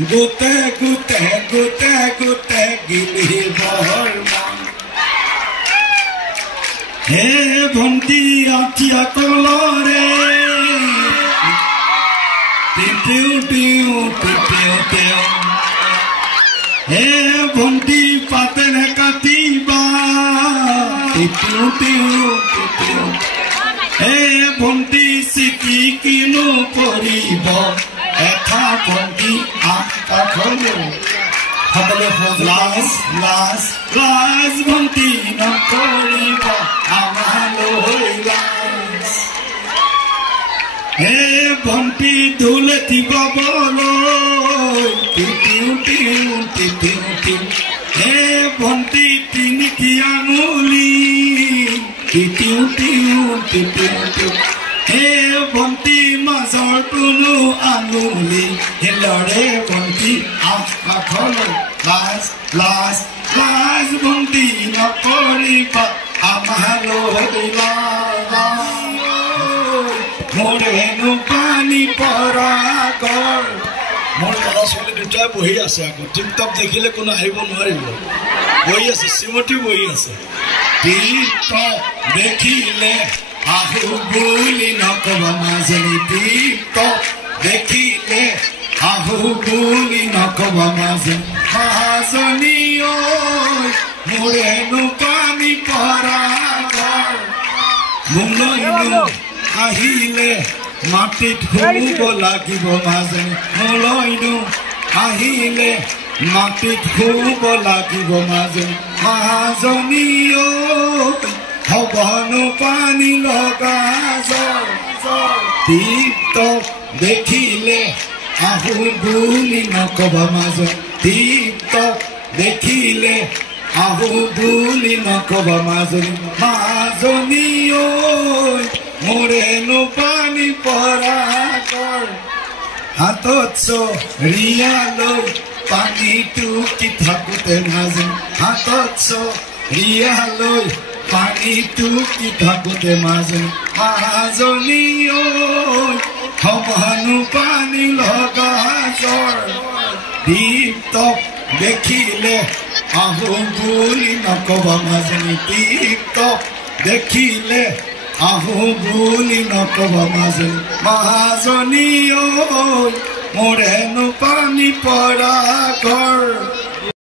গোটে গোটে গোটে গোটে গিলিবৰ মন হে ভন্টি আঠিয়া কলৰে টিউ টিউ টিউ টিউ হে ভন্টি পাতেৰে কাটিবা টিউ টিউ টিউ হে ভন্টি চিঠি কিনো কৰিব এটা ভন্টি আকাশলৈ সকলে লাজ লাজ লাজ ভন্টি নকৰিব আমালৈ লাজ হে ভন্টি ঢোলেটি বাবলৈ টিউ টিউ টিউ টিউ হে ভন্টি তিনিটি আঙুলি টিউ টিউ টিউ টিউ হে ভন্টি মাজৰ টুনু আঙুলি হিলৰে ভন্টি আকাশলৈ লাজ লাজ লাজ ভন্টি নকৰিবা আমালৈ লাজ মোৰেনো পানী পৰা গৰ মোৰ ল'ৰা ছোৱালী দুটাই বহি আছে আকৌ টিপটপ দেখিলে কোনো আহিব নোৱাৰিব বহি আছে শ্ৰীমতী বহি আছে টিপটপ দেখিলে আহু বুলি নকবা মাজনী টিপটপ দেখিলে আহু বুলি নকবা মাজনী মাজনী ঐ মোৰেনো পানী পৰা গৰ মোলৈনো আহিলে মাটিত শুব লাগিব মাজনী মোলৈনো আহিলে মাটিত শুব লাগিব মাজনী মাজনী ঐ হবনো পানী লগা জ্বৰ টিপটপ দেখিলে আহু বুলি নকবা মাজনী টিপটপ দেখিলে আহু বুলি নকবা মাজনী মাজনী ঐ মোৰেনো পানী পৰা গৰ হাতত চৰিয়া লৈ পানীটো কি থাকোঁতে মাজনী হাতত চৰিয়া লৈ পানীটো কি থাকোঁতে মাজনী মাজনী ঐ হবনো পানী লগা জ্বৰ টিপটপ দেখিলে আহু বুলি নকবা মাজনী টিপটপ দেখিলে আহু বুলি নকবা মাজনী মাজনী ঐ মোৰেনো পানী পৰা গৰ